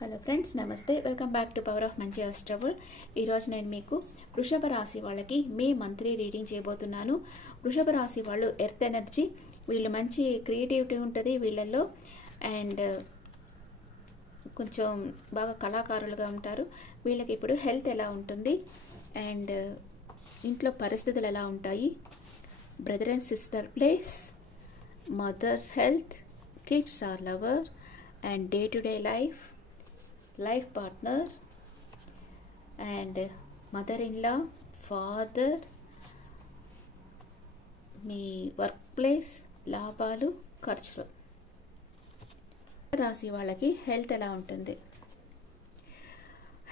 Hello friends, నమస్తే. Welcome back to power of మంచి అస్ట్రబుల్. ఈరోజు నేను మీకు వృషభ రాశి వాళ్ళకి మే మంత్లీ రీడింగ్ చేయబోతున్నాను. వృషభ రాశి వాళ్ళు ఎర్త్ ఎనర్జీ, వీళ్ళు మంచి క్రియేటివిటీ ఉంటుంది వీళ్ళల్లో, అండ్ కొంచెం బాగా కళాకారులుగా ఉంటారు. వీళ్ళకి ఇప్పుడు హెల్త్ ఎలా ఉంటుంది అండ్ ఇంట్లో పరిస్థితులు ఎలా ఉంటాయి, brother and sister place, mother's health, kids or lover and day to day life partner and mother-in-law, father, మీ వర్క్ ప్లేస్, లాభాలు, ఖర్చులు. రాశి వాళ్ళకి హెల్త్ ఎలా ఉంటుంది?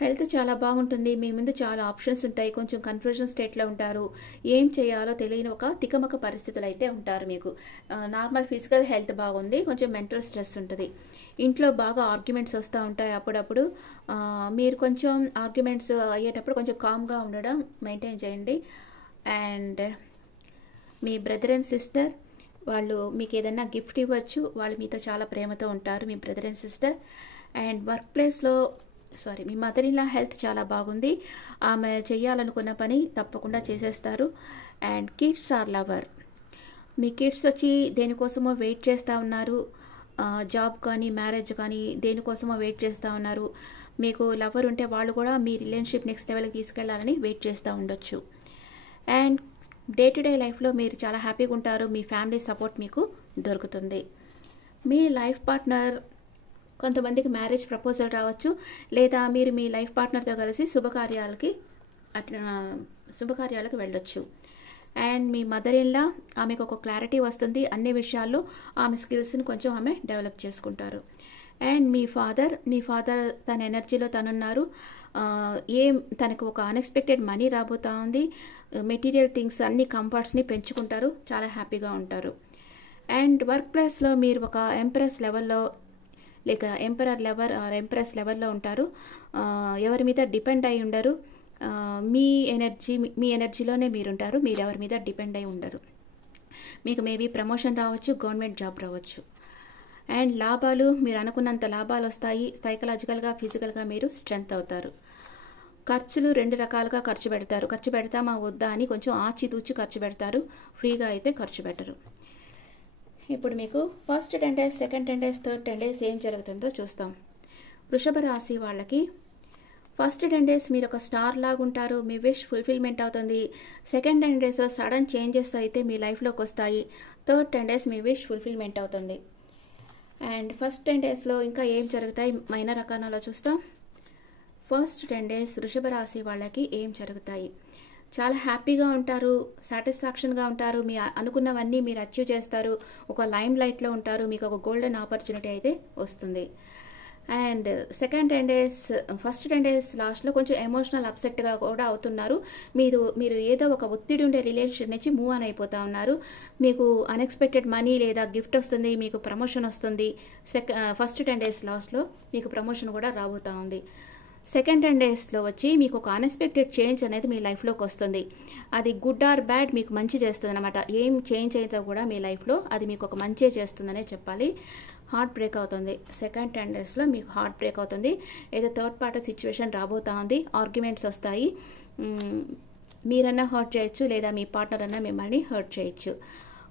హెల్త్ చాలా బాగుంటుంది. మీ ముందు చాలా ఆప్షన్స్ ఉంటాయి. కొంచెం కన్ఫ్యూజన్ స్టేట్లో ఉంటారు. ఏం చేయాలో తెలియని ఒక తికమక పరిస్థితులు అయితే ఉంటారు. మీకు నార్మల్ ఫిజికల్ హెల్త్ బాగుంది, కొంచెం మెంటల్ స్ట్రెస్ ఉంటుంది. ఇంట్లో బాగా ఆర్గ్యుమెంట్స్ వస్తూ ఉంటాయి. అప్పుడప్పుడు మీరు కొంచెం ఆర్గ్యుమెంట్స్ అయ్యేటప్పుడు కొంచెం కామ్గా ఉండడం మెయింటైన్ చేయండి. And me brother and sister వాళ్ళు మీకు ఏదైనా గిఫ్ట్ ఇవ్వచ్చు. వాళ్ళు మీతో చాలా ప్రేమతో ఉంటారు, మీ brother and sister. And work ప్లేస్లో మీ మదర్-ఇన్-లా హెల్త్ చాలా బాగుంది. ఆమె చేయాలనుకున్న పని తప్పకుండా చేసేస్తారు. అండ్ కిడ్స్ ఆర్ లవర్, మీ కిడ్స్ వచ్చి దేనికోసమో వెయిట్ చేస్తూ ఉన్నారు. జాబ్ కానీ మ్యారేజ్ కానీ దేనికోసమో వెయిట్ చేస్తూ ఉన్నారు. మీకు లవర్ ఉంటే వాళ్ళు కూడా మీ రిలేషన్షిప్ నెక్స్ట్ లెవెల్కి తీసుకెళ్లాలని వెయిట్ చేస్తూ ఉండొచ్చు. అండ్ డే టు డే లైఫ్లో మీరు చాలా హ్యాపీగా ఉంటారు. మీ ఫ్యామిలీ సపోర్ట్ మీకు దొరుకుతుంది. మీ లైఫ్ పార్ట్నర్, కొంతమందికి మ్యారేజ్ ప్రపోజల్ రావచ్చు, లేదా మీరు మీ లైఫ్ పార్ట్నర్తో కలిసి శుభకార్యాలకు వెళ్ళొచ్చు. అండ్ మీ మదర్-ఇన్-లా, ఆమెకు ఒక క్లారిటీ వస్తుంది. అన్ని విషయాల్లో ఆమె స్కిల్స్ని కొంచెం ఆమె డెవలప్ చేసుకుంటారు. అండ్ మీ ఫాదర్ తన ఎనర్జీలో తనున్నారు. తనకు ఒక అన్ఎక్స్పెక్టెడ్ మనీ రాబోతూ ఉంది. మెటీరియల్ థింగ్స్ అన్ని కంఫర్ట్స్ని పెంచుకుంటారు, చాలా హ్యాపీగా ఉంటారు. అండ్ వర్క్ ప్లేస్లో మీరు ఒక ఎంప్రెస్ లెవెల్లో లేక ఎంపరర్ లెవెల్ ఆర్ ఎంప్రెస్ లెవెల్లో ఉంటారు. ఎవరి మీద డిపెండ్ అయి ఉండరు. మీ ఎనర్జీలోనే మీరుంటారు. మీరు ఎవరి మీద డిపెండ్ అయి ఉండరు. మీకు మేబీ ప్రమోషన్ రావచ్చు, గవర్నమెంట్ జాబ్ రావచ్చు. అండ్ లాభాలు, మీరు అనుకున్నంత లాభాలు వస్తాయి. సైకలాజికల్గా, ఫిజికల్గా మీరు స్ట్రెంగ్త్ అవుతారు. ఖర్చులు రెండు రకాలుగా ఖర్చు పెడతారు. ఖర్చు పెడతామా వద్దా అని కొంచెం ఆచితూచి ఖర్చు పెడతారు, ఫ్రీగా అయితే ఖర్చు పెట్టరు. ఇప్పుడు మీకు first 10 days, second 10 days, third 10 days ఏం జరుగుతుందో చూస్తాం. వృషభ రాశి వాళ్ళకి ఫస్ట్ 10 days మీరు ఒక స్టార్ లాగా ఉంటారు. మీ విష్ ఫుల్ఫిల్మెంట్ అవుతుంది. సెకండ్ 10 days సడన్ చేంజెస్ అయితే మీ లైఫ్లోకి వస్తాయి. థర్డ్ 10 days మీ విష్ ఫుల్ఫిల్మెంట్ అవుతుంది. అండ్ ఫస్ట్ 10 daysలో ఇంకా ఏం జరుగుతాయి మైనర్ రకాలలో చూస్తాం. ఫస్ట్ 10 days వృషభ రాశి వాళ్ళకి ఏం జరుగుతాయి? చాలా హ్యాపీగా ఉంటారు, సాటిస్ఫాక్షన్గా ఉంటారు. మీ అనుకున్నవన్నీ మీరు అచీవ్ చేస్తారు. ఒక లైమ్ లైట్లో ఉంటారు. మీకు ఒక గోల్డెన్ ఆపర్చునిటీ అయితే వస్తుంది. And second 10 days, first 10 days లాస్ట్లో కొంచెం ఎమోషనల్ అప్సెట్గా కూడా అవుతున్నారు. మీరు ఏదో ఒక ఒత్తిడి ఉండే రిలేషన్ నుంచి మూవ్ ఆన్ అయిపోతూ ఉన్నారు. మీకు అన్ఎక్స్పెక్టెడ్ మనీ లేదా గిఫ్ట్ వస్తుంది, మీకు ప్రమోషన్ వస్తుంది. ఫస్ట్ 10 days లాస్ట్లో మీకు ప్రమోషన్ కూడా రాబోతూ ఉంది. సెకండ్ 10 daysలో వచ్చి మీకు ఒక అన్ఎక్స్పెక్టెడ్ చేంజ్ అనేది మీ లైఫ్లోకి వస్తుంది. అది గుడ్ ఆర్ బ్యాడ్ మీకు మంచి చేస్తుంది అనమాట. ఏం చేంజ్ అయితే కూడా మీ లైఫ్లో అది మీకు ఒక మంచి చేస్తుందనే చెప్పాలి. హార్ట్ బ్రేక్ అవుతుంది. సెకండ్ 10 daysలో మీకు హార్ట్ బ్రేక్ అవుతుంది. ఏదో థర్డ్ పార్టీ సిచ్యువేషన్ రాబోతూ ఉంది. ఆర్గ్యుమెంట్స్ వస్తాయి. మీరన్నా హర్ట్ చేయొచ్చు, లేదా మీ పార్ట్నర్ అన్నా మిమ్మల్ని హర్ట్ చేయొచ్చు.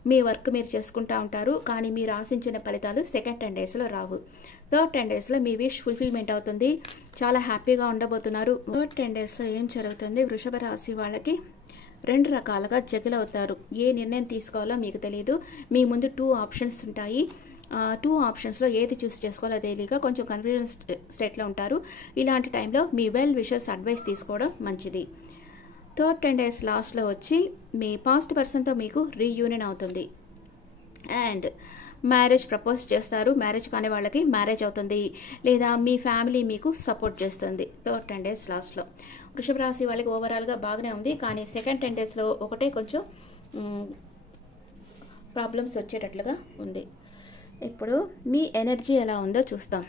మీ వర్క్ మీరు చేసుకుంటూ ఉంటారు, కానీ మీరు ఆశించిన ఫలితాలు సెకండ్ 10 daysలో రావు. థర్డ్ 10 daysలో మీ విష్ ఫుల్ఫిల్మెంట్ అవుతుంది. చాలా హ్యాపీగా ఉండబోతున్నారు. థర్డ్ 10 daysలో ఏం జరుగుతుంది? వృషభ రాశి వాళ్ళకి రెండు రకాలుగా జగల్ అవుతారు. ఏ నిర్ణయం తీసుకోవాలో మీకు తెలియదు. మీ ముందు 2 ఆప్షన్స్ ఉంటాయి. 2 ఆప్షన్స్లో ఏది చూస్ చేసుకోవాలో తెలియక కొంచెం కన్ఫ్యూజన్ స్టేట్లో ఉంటారు. ఇలాంటి టైంలో మీ వెల్ విషర్స్ అడ్వైస్ తీసుకోవడం మంచిది. థర్డ్ 10 days లాస్ట్లో వచ్చి మీ పాస్ట్ పర్సన్తో మీకు రీయూనియన్ అవుతుంది. అండ్ మ్యారేజ్ ప్రపోజ్ చేస్తారు. మ్యారేజ్ కాని వాళ్ళకి మ్యారేజ్ అవుతుంది, లేదా మీ ఫ్యామిలీ మీకు సపోర్ట్ చేస్తుంది. థర్డ్ 10 days లాస్ట్లో వృషభ రాశి వాళ్ళకి ఓవరాల్గా బాగానే ఉంది, కానీ సెకండ్ 10 daysలో ఒకటే కొంచెం ప్రాబ్లమ్స్ వచ్చేటట్లుగా ఉంది. ఇప్పుడు మీ ఎనర్జీ ఎలా ఉందో చూస్తాం.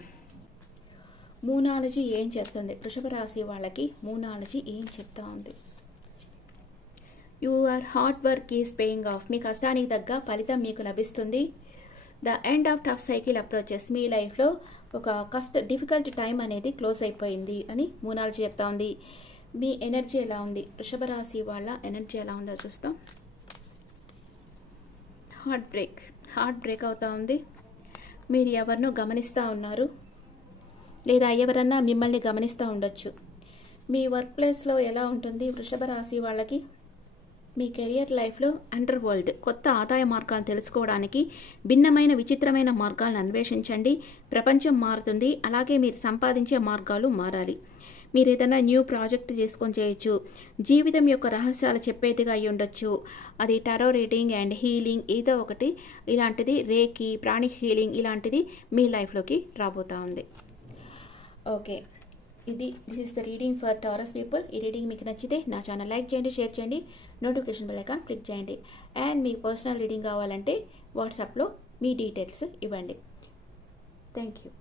మూనాలజీ ఏం చెప్తుంది? వృషభ రాశి వాళ్ళకి మూనాలజీ ఏం చెప్తా ఉంది? Your hard work is paying off. మీ కష్టానికి తగ్గ ఫలితం మీకు లభిస్తుంది. The end of tough cycle approaches. మీ లైఫ్లో ఒక డిఫికల్ట్ టైం అనేది క్లోజ్ అయిపోయింది అని మూనాలజీ చెప్తా ఉంది. మీ ఎనర్జీ ఎలా ఉంది? వృషభ రాశి వాళ్ళ ఎనర్జీ ఎలా ఉందో చూస్తాం. హార్ట్ బ్రేక్ అవుతా ఉంది. మీరు ఎవరినో గమనిస్తూ ఉన్నారు, లేదా ఎవరన్నా మిమ్మల్ని గమనిస్తూ ఉండొచ్చు. మీ వర్క్ ప్లేస్లో ఎలా ఉంటుంది వృషభ రాశి వాళ్ళకి? మీ కెరియర్ లైఫ్లో అండర్ వరల్డ్ కొత్త ఆదాయ మార్గాలను తెలుసుకోవడానికి భిన్నమైన విచిత్రమైన మార్గాలను అన్వేషించండి. ప్రపంచం మారుతుంది, అలాగే మీరు సంపాదించే మార్గాలు మారాలి. మీరు ఏదైనా న్యూ ప్రాజెక్ట్ చేసుకొని చేయొచ్చు. జీవితం యొక్క రహస్యాలు చెప్పేదిగా అయి ఉండొచ్చు. అది టారో రీడింగ్ అండ్ హీలింగ్ ఏదో ఒకటి ఇలాంటిది, రేకి, ప్రాణిక్ హీలింగ్ ఇలాంటిది మీ లైఫ్లోకి రాబోతూ ఉంది. Okay, this is the reading for taurus people. ఈ రీడింగ్ మీకు నచ్చితే నా ఛానల్ లైక్ చేయండి, షేర్ చేయండి, నోటిఫికేషన్ బెల్ ఐకాన్ క్లిక్ చేయండి. అండ్ మీకు పర్సనల్ రీడింగ్ కావాలంటే వాట్సాప్లో మీ డీటెయిల్స్ ఇవ్వండి. Thank you.